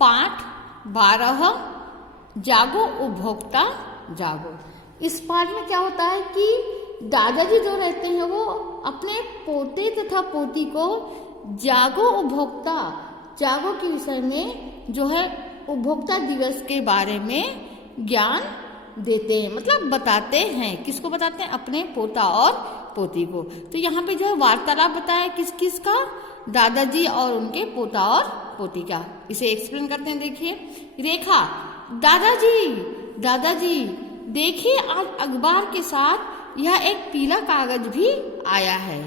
पाठ 12 जागो उपभोक्ता जागो। इस पाठ में क्या होता है कि दादाजी जो रहते हैं वो अपने पोते तथा पोती को जागो उपभोक्ता जागो के विषय में जो है उपभोक्ता दिवस के बारे में ज्ञान देते हैं, मतलब बताते हैं। किसको बताते हैं? अपने पोता और पोती को। तो यहाँ पे जो है वार्तालाप बताया किस किस का? दादाजी और उनके पोता और पोती का। इसे एक्सप्लेन करते हैं। देखिए, रेखा, दादाजी देखिए, आज अखबार के साथ यह एक पीला कागज भी आया है,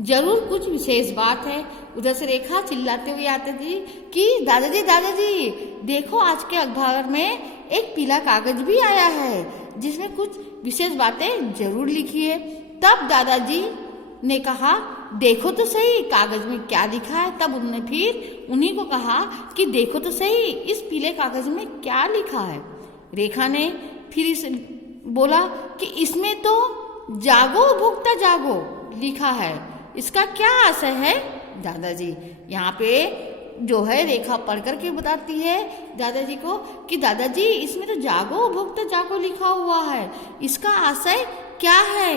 जरूर कुछ विशेष बात है। उधर से रेखा चिल्लाते हुए आते थी कि दादाजी देखो, आज के अखबार में एक पीला कागज भी आया है जिसमें कुछ विशेष बातें जरूर लिखी है। तब दादाजी ने कहा, देखो तो सही कागज में क्या लिखा है। तब उन्होंने फिर उन्हीं को कहा कि देखो तो सही इस पीले कागज में क्या लिखा है। रेखा ने फिर इस बोला कि इसमें तो जागो उपभोक्ता जागो लिखा है, इसका क्या आशय है? दादाजी यहाँ पे जो है रेखा पढ़ करके बताती है दादाजी को कि दादाजी इसमें तो जागो उपभोक्ता जागो लिखा हुआ है, इसका आशय क्या है?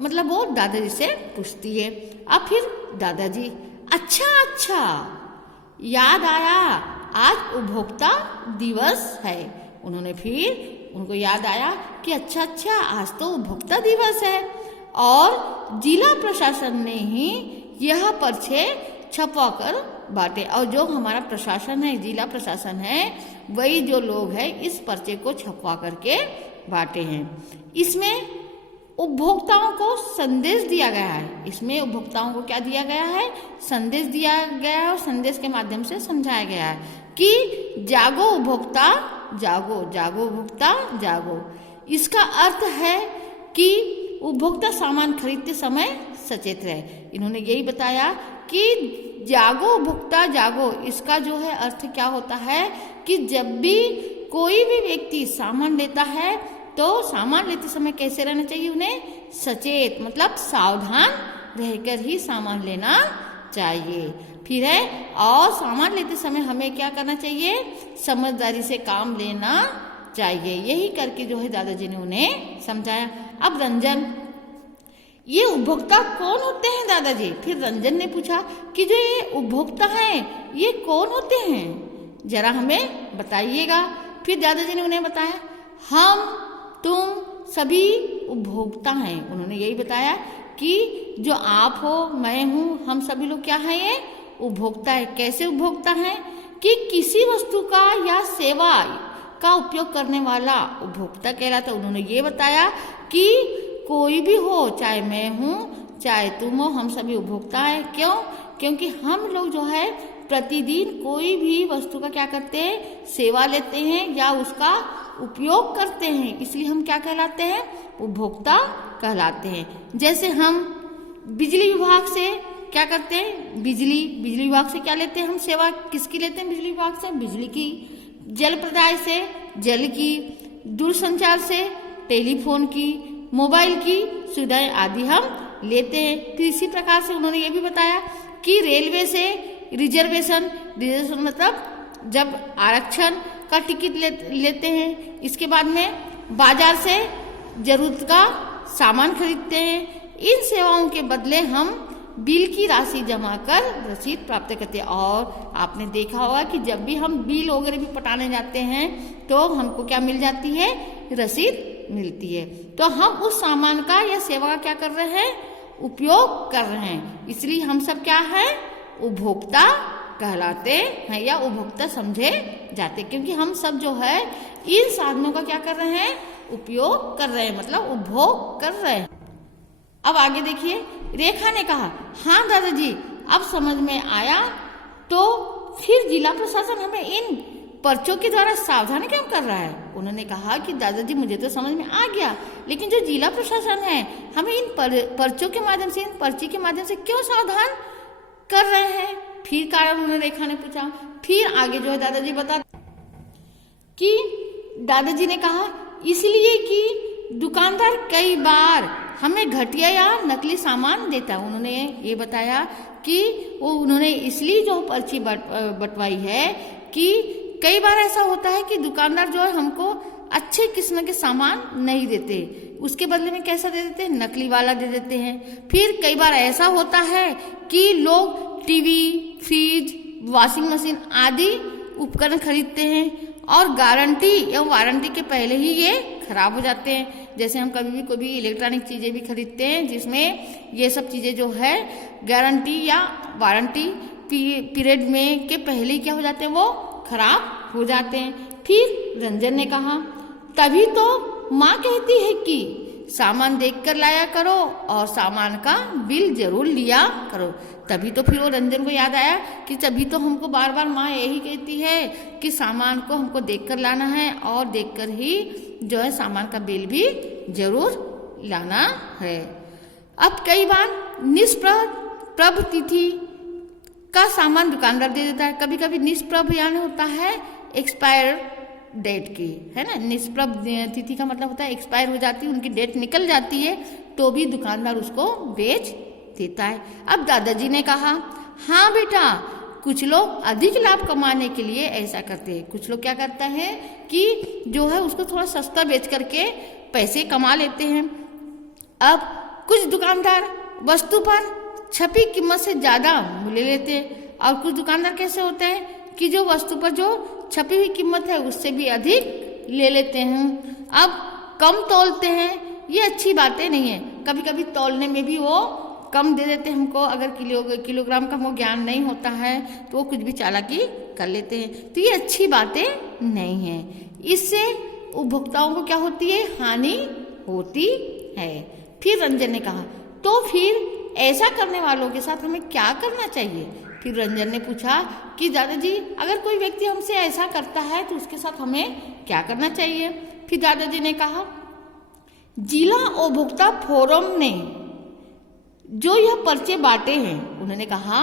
मतलब वो दादाजी से पूछती है। अब फिर दादाजी, अच्छा याद आया, आज उपभोक्ता दिवस है। उन्होंने फिर उनको याद आया कि अच्छा आज तो उपभोक्ता दिवस है और जिला प्रशासन ने ही यह पर्चे छपवाकर बांटे। और जो हमारा प्रशासन है, जिला प्रशासन है, वही जो लोग हैं इस पर्चे को छपवा करके बांटे हैं। इसमें उपभोक्ताओं को संदेश दिया गया है। इसमें उपभोक्ताओं को क्या दिया गया है? संदेश दिया गया है और संदेश के माध्यम से समझाया गया है कि जागो उपभोक्ता जागो, जागो उपभोक्ता जागो। इसका अर्थ है कि उपभोक्ता सामान खरीदते समय सचेत रहे। इन्होंने यही बताया कि जागो उपभोक्ता जागो, इसका जो है अर्थ क्या होता है कि जब भी कोई भी व्यक्ति सामान लेता है तो सामान लेते समय कैसे रहना चाहिए? उन्हें सचेत, मतलब सावधान रहकर ही सामान लेना चाहिए। फिर है, और सामान लेते समय हमें क्या करना चाहिए? समझदारी से काम लेना चाहिए। यही करके जो है दादाजी ने उन्हें समझाया। अब रंजन, ये उपभोक्ता कौन होते हैं दादाजी? फिर रंजन ने पूछा कि जो ये उपभोक्ता हैं ये कौन होते हैं, जरा हमें बताइएगा। फिर दादाजी ने उन्हें बताया, हम तुम सभी उपभोक्ता हैं। उन्होंने यही बताया कि जो आप हो, मैं हूँ, हम सभी लोग क्या हैं? ये उपभोक्ता है। कैसे उपभोक्ता हैं? कि किसी वस्तु का या सेवा का उपयोग करने वाला उपभोक्ता कहलाता। उन्होंने ये बताया कि कोई भी हो, चाहे मैं हूँ चाहे तुम हो, हम सभी उपभोक्ता हैं। क्यों? क्योंकि हम लोग जो है प्रतिदिन कोई भी वस्तु का क्या करते हैं? सेवा लेते हैं या उसका उपयोग करते हैं, इसलिए हम क्या कहलाते हैं? उपभोक्ता कहलाते हैं। जैसे हम बिजली विभाग से क्या करते हैं? बिजली विभाग से क्या लेते हैं? हम सेवा किसकी लेते हैं? बिजली विभाग से बिजली की। जल प्रदाय से जल की, दूरसंचार से टेलीफोन की, मोबाइल की सुविधाएं आदि हम लेते हैं। फिर इसी प्रकार से उन्होंने ये भी बताया कि रेलवे से रिजर्वेशन मतलब जब आरक्षण का टिकट लेते हैं। इसके बाद में बाजार से जरूरत का सामान खरीदते हैं। इन सेवाओं के बदले हम बिल की राशि जमा कर रसीद प्राप्त करते हैं। और आपने देखा होगा कि जब भी हम बिल वगैरह भी पटाने जाते हैं तो हमको क्या मिल जाती है? रसीद मिलती है। तो हम उस सामान का या सेवा का क्या कर रहे हैं? उपयोग कर रहे हैं। इसलिए हम सब क्या है? उपभोक्ता कहलाते हैं या उपभोक्ता समझे जाते, क्योंकि हम सब जो है इन साधनों का क्या कर रहे हैं? उपयोग कर रहे हैं, मतलब उपभोग कर रहे हैं। अब आगे देखिए, रेखा ने कहा, हाँ दादाजी अब समझ में आया। तो फिर जिला प्रशासन हमें इन पर्चों के द्वारा सावधान क्यों कर रहा है? उन्होंने कहा कि दादाजी मुझे तो समझ में आ गया, लेकिन जो जिला प्रशासन है हमें इन पर्चों के माध्यम से, इन पर्ची के माध्यम से क्यों सावधान कर रहे हैं? फिर कारण उन्होंने रेखा ने पूछा। फिर आगे जो है दादाजी बता कि दादाजी ने कहा इसलिए कि दुकानदार कई बार हमें घटिया या नकली सामान देता है। उन्होंने ये बताया कि वो उन्होंने इसलिए जो पर्ची बंटवाई है कि कई बार ऐसा होता है कि दुकानदार जो है हमको अच्छे किस्म के सामान नहीं देते, उसके बदले में कैसा दे देते हैं, नकली वाला दे देते हैं। फिर कई बार ऐसा होता है कि लोग टीवी, फ्रिज, वॉशिंग मशीन आदि उपकरण खरीदते हैं और गारंटी या वारंटी के पहले ही ये खराब हो जाते हैं। जैसे हम कभी भी कोई भी इलेक्ट्रॉनिक चीज़ें भी खरीदते हैं जिसमें ये सब चीज़ें जो है गारंटी या वारंटी पीरियड में के पहले ही क्या हो जाते हैं, वो खराब हो जाते हैं। फिर रंजन ने कहा, तभी तो माँ कहती है कि सामान देखकर लाया करो और सामान का बिल जरूर लिया करो। तभी तो फिर वो रंजन को याद आया कि तभी तो हमको बार बार माँ यही कहती है कि सामान को हमको देखकर लाना है और देखकर ही जो है सामान का बिल भी जरूर लाना है। अब कई बार निष्प्रभ तिथि का सामान दुकानदार दे देता है। कभी कभी निष्प्रभ यानी होता है एक्सपायर डेट की, है ना। निष्प्रभ तिथि का मतलब होता है एक्सपायर हो जाती है, उनकी डेट निकल जाती है, तो भी दुकानदार उसको बेच देता है। अब दादाजी ने कहा, हाँ बेटा, कुछ लोग अधिक लाभ कमाने के लिए ऐसा करते हैं। कुछ लोग क्या करता है कि जो है उसको थोड़ा सस्ता बेच करके पैसे कमा लेते हैं। अब कुछ दुकानदार वस्तु पर छपी कीमत से ज़्यादा मूल्य लेते हैं और कुछ दुकानदार कैसे होते हैं कि जो वस्तु पर जो छपी हुई कीमत है उससे भी अधिक ले लेते हैं। अब कम तौलते हैं, ये अच्छी बातें नहीं है। कभी कभी तौलने में भी वो कम दे देते हैं हमको, अगर किलोग्राम का हमको ज्ञान नहीं होता है तो वो कुछ भी चालाकी कर लेते हैं, तो ये अच्छी बातें नहीं है। इससे उपभोक्ताओं को क्या होती है, हानि होती है। फिर रंजन ने कहा, तो फिर ऐसा करने वालों के साथ हमें क्या करना चाहिए। फिर रंजन ने पूछा कि दादाजी, अगर कोई व्यक्ति हमसे ऐसा करता है तो उसके साथ हमें क्या करना चाहिए। फिर दादाजी ने कहा, जिला उपभोक्ता फोरम ने जो यह पर्चे बांटे हैं, उन्होंने कहा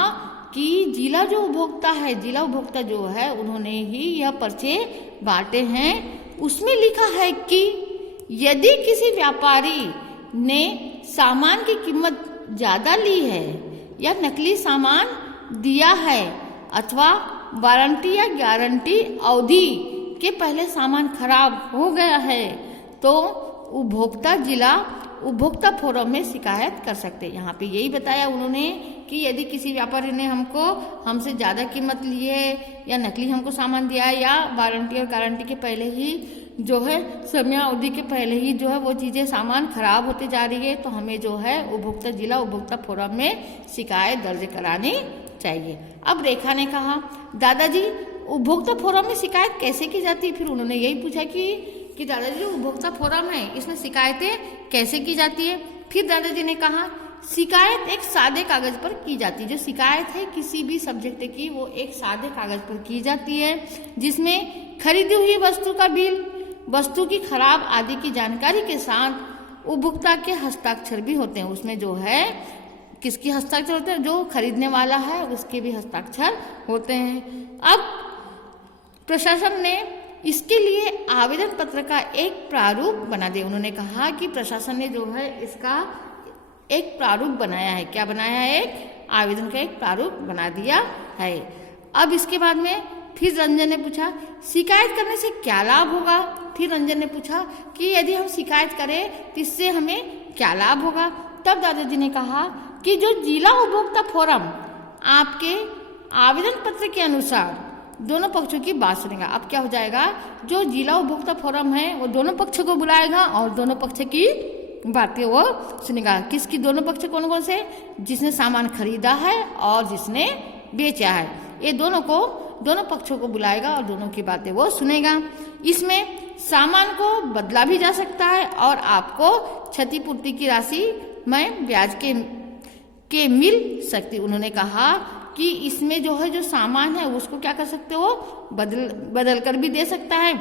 कि जिला जो उपभोक्ता है, जिला उपभोक्ता जो है उन्होंने ही यह पर्चे बांटे हैं। उसमें लिखा है कि यदि किसी व्यापारी ने सामान की कीमत ज़्यादा ली है या नकली सामान दिया है अथवा वारंटी या गारंटी अवधि के पहले सामान खराब हो गया है तो उपभोक्ता जिला उपभोक्ता फोरम में शिकायत कर सकते हैं। यहाँ पे यही बताया उन्होंने कि यदि किसी व्यापारी ने हमसे ज़्यादा कीमत ली है या नकली हमको सामान दिया है या वारंटी और गारंटी के पहले ही जो है समय अवधि के पहले ही जो है वो चीज़ें सामान खराब होते जा रही है, तो हमें जो है उपभोक्ता जिला उपभोक्ता फोरम में शिकायत दर्ज करानी चाहिए। अब रेखा ने कहा, दादाजी उपभोक्ता फोरम में शिकायत कैसे की जाती है। फिर उन्होंने यही पूछा कि दादाजी जो उपभोक्ता फोरम है इसमें शिकायतें कैसे की जाती है। फिर दादाजी ने कहा, शिकायत एक सादे कागज पर की जाती है। जो शिकायत है किसी भी सब्जेक्ट की वो एक सादे कागज पर की जाती है जिसमें खरीदी हुई वस्तु का बिल, वस्तु की खराब आदि की जानकारी के साथ उपभोक्ता के हस्ताक्षर भी होते हैं। उसमें जो है किसकी हस्ताक्षर होते हैं, जो खरीदने वाला है उसके भी हस्ताक्षर होते हैं। अब प्रशासन ने इसके लिए आवेदन पत्र का एक प्रारूप बना दिया। उन्होंने कहा कि प्रशासन ने जो है इसका एक प्रारूप बनाया है। क्या बनाया है, एक आवेदन का एक प्रारूप बना दिया है। अब इसके बाद में फिर रंजन ने पूछा, शिकायत करने से क्या लाभ होगा। फिर रंजन ने पूछा कि यदि हम शिकायत करें तो इससे हमें क्या लाभ होगा। तब दादाजी ने कहा कि जो जिला उपभोक्ता फोरम आपके आवेदन पत्र के अनुसार दोनों पक्षों की बात सुनेगा। अब क्या हो जाएगा, जो जिला उपभोक्ता फोरम है वो दोनों पक्षों को बुलाएगा और दोनों पक्ष की बातें वो सुनेगा। किसकी, दोनों पक्ष कौन कौन से, जिसने सामान खरीदा है और जिसने बेचा है, ये दोनों पक्षों को बुलाएगा और दोनों की बातें वो सुनेगा। इसमें सामान को बदला भी जा सकता है और आपको क्षतिपूर्ति की राशि में ब्याज के मिल सकती। उन्होंने कहा कि इसमें जो है जो सामान है उसको क्या कर सकते हो, बदल कर भी दे सकता है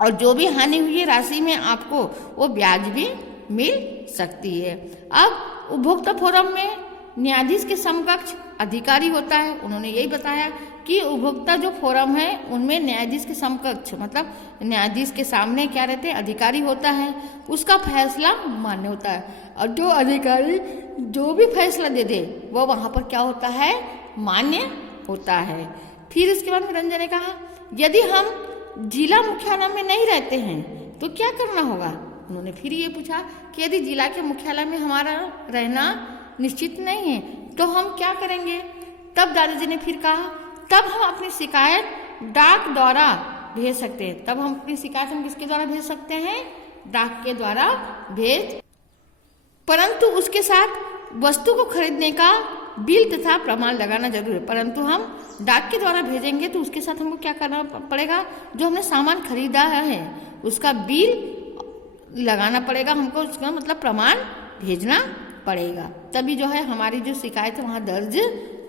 और जो भी हानि हुई है राशि में आपको वो ब्याज भी मिल सकती है। अब उपभोक्ता फोरम में न्यायाधीश के समकक्ष अधिकारी होता है। उन्होंने यही बताया कि उपभोक्ता जो फोरम है उनमें न्यायाधीश के समकक्ष मतलब न्यायाधीश के सामने क्या रहते हैं, अधिकारी होता है, उसका फैसला मान्य होता है और जो अधिकारी जो भी फैसला दे दे वो वहाँ पर क्या होता है, मान्य होता है। फिर इसके बाद में रंजन ने कहा, यदि हम जिला मुख्यालय में नहीं रहते हैं तो क्या करना होगा। उन्होंने फिर ये पूछा कि यदि जिला के मुख्यालय में हमारा रहना निश्चित नहीं है तो हम क्या करेंगे। तब दादाजी ने फिर कहा, तब हम अपनी शिकायत डाक द्वारा भेज सकते हैं। तब हम अपनी शिकायत हम किसके द्वारा भेज सकते हैं, डाक के द्वारा भेज, परंतु उसके साथ वस्तु को खरीदने का बिल तथा प्रमाण लगाना जरूर है। परंतु हम डाक के द्वारा भेजेंगे तो उसके साथ हमको क्या करना पड़ेगा, जो हमने सामान खरीदा है उसका बिल लगाना पड़ेगा, हमको उसका मतलब प्रमाण भेजना पड़ेगा, तभी जो है हमारी जो शिकायत है वहाँ दर्ज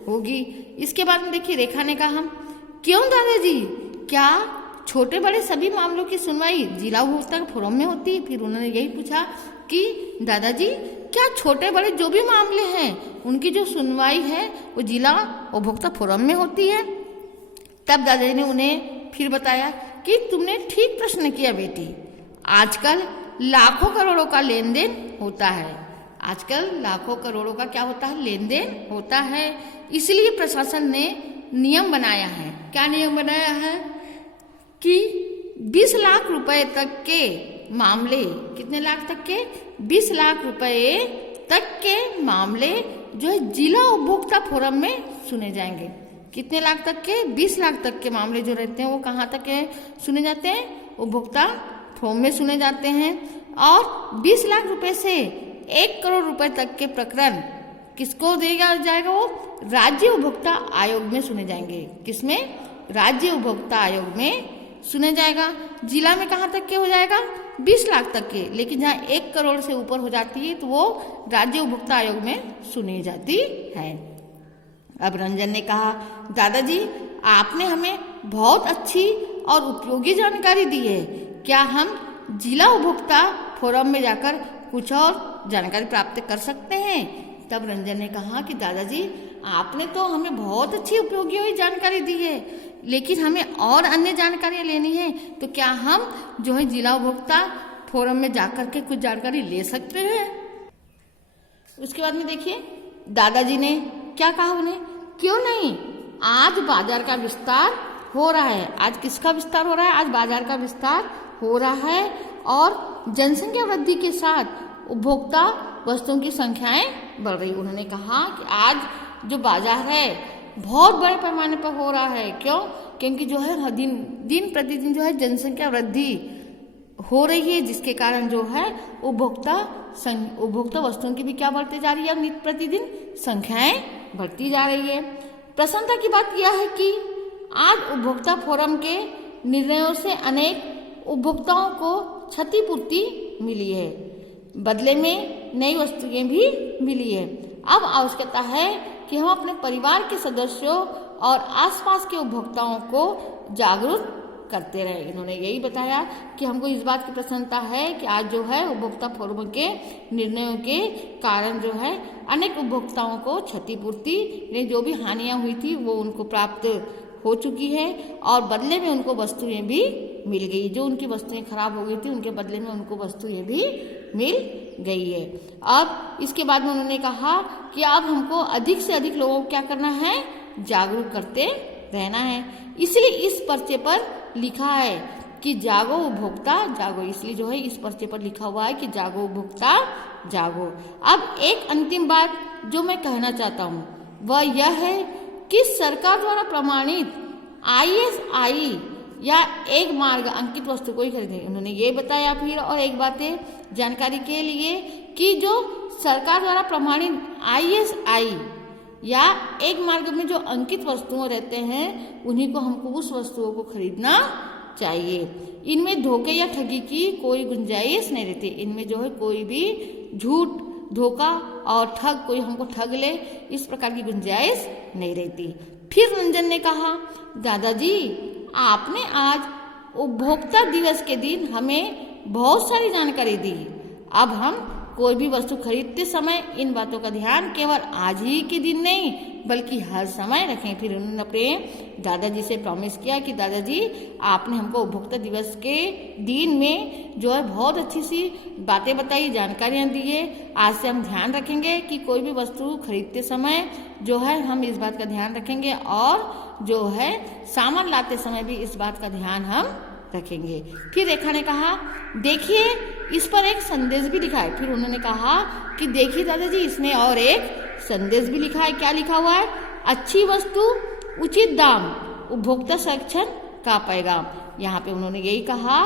होगी। इसके बाद में देखिए रेखा ने कहा, क्यों दादाजी, क्या छोटे बड़े सभी मामलों की सुनवाई जिला उपभोक्ता फोरम में होती है। फिर उन्होंने यही पूछा कि दादाजी, क्या छोटे बड़े जो भी मामले हैं उनकी जो सुनवाई है वो जिला उपभोक्ता फोरम में होती है। तब दादाजी ने उन्हें फिर बताया कि तुमने ठीक प्रश्न किया बेटी, आजकल लाखों करोड़ों का लेन देन होता है। आजकल लाखों करोड़ों का क्या होता है, लेन देन होता है। इसलिए प्रशासन ने नियम बनाया है। क्या नियम बनाया है कि 20 लाख रुपए तक के मामले, कितने लाख तक के, 20 लाख रुपए तक के मामले जो है जिला उपभोक्ता फोरम में सुने जाएंगे। कितने लाख तक के, 20 लाख तक के मामले जो रहते हैं वो कहाँ तक के सुने जाते हैं, उपभोक्ता फोरम में सुने जाते हैं। और 20 लाख रुपए से 1 करोड़ रुपए तक के प्रकरण किसको दिया जाएगा, वो राज्य उपभोक्ता आयोग में सुने जाएंगे। किसमें, राज्य उपभोक्ता आयोग में सुने जाएगा। जिला में कहाँ तक के हो जाएगा, 20 लाख तक के, लेकिन जहाँ 1 करोड़ से ऊपर हो जाती है तो वो राज्य उपभोक्ता आयोग में सुनी जाती है। अब रंजन ने कहा, दादाजी आपने हमें बहुत अच्छी और उपयोगी जानकारी दी है, क्या हम जिला उपभोक्ता फोरम में जाकर कुछ और जानकारी प्राप्त कर सकते हैं। तब रंजन ने कहा कि दादाजी आपने तो हमें बहुत अच्छी उपयोगी हुई जानकारी दी है, लेकिन हमें और अन्य जानकारियाँ लेनी है, तो क्या हम जो है जिला उपभोक्ता फोरम में जाकर के कुछ जानकारी ले सकते हैं। उसके बाद में देखिए दादाजी ने क्या कहा उन्हें, क्यों नहीं, आज बाजार का विस्तार हो रहा है। आज किसका विस्तार हो रहा है, आज बाजार का विस्तार हो रहा है और जनसंख्या वृद्धि के साथ उपभोक्ता वस्तुओं की संख्याएं बढ़ रही। उन्होंने कहा कि आज जो बाजार है बहुत बड़े पैमाने पर हो रहा है। क्यों, क्योंकि जो है दिन प्रतिदिन जो है जनसंख्या वृद्धि हो रही है, जिसके कारण जो है उपभोक्ता वस्तुओं की भी क्या बढ़ती जा रही है, नित्य प्रतिदिन संख्याएं बढ़ती जा रही है। प्रसन्नता की बात यह है कि आज उपभोक्ता फोरम के निर्णयों से अनेक उपभोक्ताओं को क्षतिपूर्ति मिली है, बदले में नई वस्तुएं भी मिली है। अब आवश्यकता है कि हम अपने परिवार के सदस्यों और आसपास के उपभोक्ताओं को जागरूक करते रहे। इन्होंने यही बताया कि हमको इस बात की प्रसन्नता है कि आज जो है उपभोक्ता फोरम के निर्णयों के कारण जो है अनेक उपभोक्ताओं को क्षतिपूर्ति, जो भी हानियां हुई थी वो उनको प्राप्त हो चुकी है और बदले में उनको वस्तुएं भी मिल गई। जो उनकी वस्तुएं खराब हो गई थी उनके बदले में उनको वस्तुएं भी मिल गई है। अब इसके बाद में उन्होंने कहा कि अब हमको अधिक से अधिक लोगों को क्या करना है, जागरूक करते रहना है। इसलिए इस पर्चे पर लिखा है कि जागो उपभोक्ता जागो। इसलिए जो है इस पर्चे पर लिखा हुआ है कि जागो उपभोक्ता जागो। अब एक अंतिम बात जो मैं कहना चाहता हूँ वह यह है कि सरकार द्वारा प्रमाणित ISI या एक मार्ग अंकित वस्तु को ही खरीदें। उन्होंने ये बताया फिर और एक बातें जानकारी के लिए कि जो सरकार द्वारा प्रमाणित ISI या एक मार्ग में जो अंकित वस्तुएं रहते हैं उन्हीं को हमको उस वस्तुओं को खरीदना चाहिए। इनमें धोखे या ठगी की कोई गुंजाइश नहीं रहती। इनमें जो है कोई भी झूठ, धोखा और ठग, कोई हमको ठग ले, इस प्रकार की गुंजाइश नहीं रहती। फिर रंजन ने कहा, दादाजी आपने आज उपभोक्ता दिवस के दिन हमें बहुत सारी जानकारी दी। अब हम कोई भी वस्तु खरीदते समय इन बातों का ध्यान केवल आज ही के दिन नहीं बल्कि हर समय रखें। फिर उन्होंने अपने दादाजी से प्रॉमिस किया कि दादाजी आपने हमको उपभोक्ता दिवस के दिन में जो है बहुत अच्छी सी बातें बताई, जानकारियां दी है। आज से हम ध्यान रखेंगे कि कोई भी वस्तु खरीदते समय जो है हम इस बात का ध्यान रखेंगे और जो है सामान लाते समय भी इस बात का ध्यान हम रखेंगे। फिर रेखा ने कहा देखिए इस पर एक संदेश भी लिखा है। फिर उन्होंने कहा कि देखिए दादाजी इसमें और एक संदेश भी लिखा है। क्या लिखा हुआ है? अच्छी वस्तु उचित दाम, उपभोक्ता संरक्षण का पैगाम। यहाँ पे उन्होंने यही कहा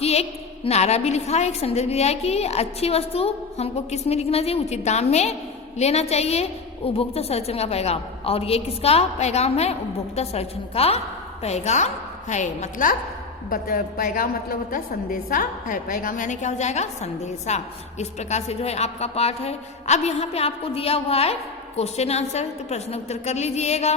कि एक नारा भी लिखा है, एक संदेश भी दिया है कि अच्छी वस्तु हमको किस में लिखना चाहिए? उचित दाम में लेना चाहिए, उपभोक्ता संरक्षण का पैगाम। और ये किसका पैगाम है? उपभोक्ता संरक्षण का पैगाम है। मतलब पैगाम मतलब होता है संदेशा है, पैगाम यानी क्या हो जाएगा? संदेशा। इस प्रकार से जो है आपका पाठ है। अब यहाँ पे आपको दिया हुआ है क्वेश्चन आंसर, तो प्रश्न उत्तर कर लीजिएगा।